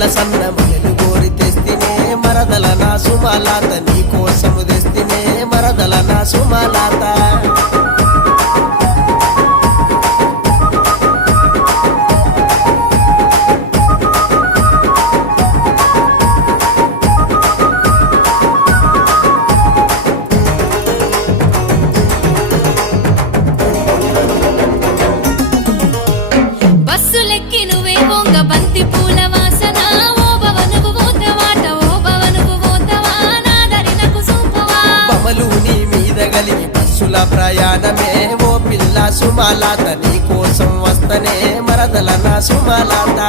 తెల్ల సన్న మల్లెలు గోరి తెస్తినే మరదల నా సుమలాత నీ కోసము తెస్తినే మరదల నా సుమలాత బస్సులెక్కి నువ్వే బొంగ బంతి పూల వాసన ఓ భవనుకు పోతవాట ఓ భవనుకు పోతవా నాదరినకు సూపవా బమలు నీ మీద గలిగి బస్సుల ప్రయాణమే ఓ పిల్ల సుమలాత నీ కోసం వస్తనే మరదల నా సుమలాత